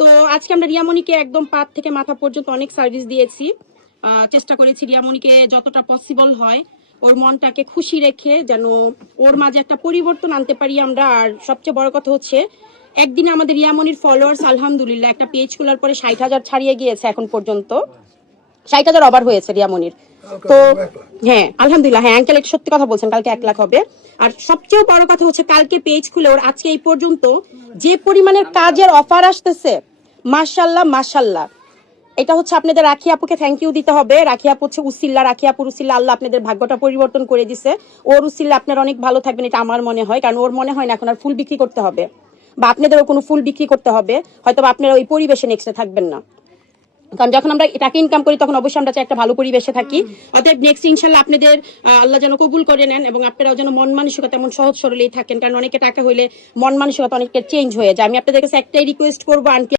তো আজকে আমরা রিয়ামণিকে একদম পাত থেকে মাথা পর্যন্ত অনেক সার্ভিস দিয়েছি। চেষ্টা করেছি রিয়ামণিকে যতটা পসিবল হয় ওর মনটাকে খুশি রেখে যেন ওর মাঝে একটা পরিবর্তন আনতে পারি আমরা। আর সবচেয়ে বড় কথা হচ্ছে, একদিনে আমাদের রিয়ামণির ফলোয়ার্স আলহামদুলিল্লাহ একটা পেজ খোলার পরে ষাট হাজার ছাড়িয়ে গিয়েছে এখন পর্যন্ত। ষাট হাজার ওভার হয়েছে রিয়ামনির তো হ্যাঁ আলহামদুলিল্লাহ হ্যাঁ এটা সত্যি কথা বলছেন, কালকে এক লাখ হবে। আর সবচেয়ে বড় কথা হচ্ছে, কালকে পেজ খুলে ওর আজকে এই পর্যন্ত যে পরিমাণের কাজের অফার আসতেছে মাশাল্লাহ মাশাল্লাহ। এটা হচ্ছে আপনাদের রাখি আপুকে থ্যাংক ইউ দিতে হবে। রাখি আপু হচ্ছে উসিল্লা, রাখি আপুর উসিল্লা আল্লাহ আপনাদের ভাগ্যটা পরিবর্তন করে দিছে। ওর উসিল্লা আপনারা অনেক ভালো থাকবেন, এটা আমার মনে হয়, কারণ ওর মনে হয় না এখন আর ফুল বিক্রি করতে হবে। বা আপনাদেরও কোনো ফুল বিক্রি করতে হবে, হয়তো আপনারা ওই পরিবেশে নেক্সটে থাকবেন না। কারণ যখন আমরা টাকা ইনকাম করি, তখন অবশ্যই আমরা একটা ভালো পরিবেশে থাকি। অতএব নেক্সট ইনশাল্লাহ আপনাদের আল্লাহ যেন কবুল করে নেন এবং আপনারাও যেন মন মানসিকতা এমন সহজ সরলেই থাকেন। কারণ অনেকে টাকা হইলে মন মানসিকতা অনেকটা চেঞ্জ হয়ে যায়। আমি আপনাদের কাছে একটাই রিকোয়েস্ট করব আন্টি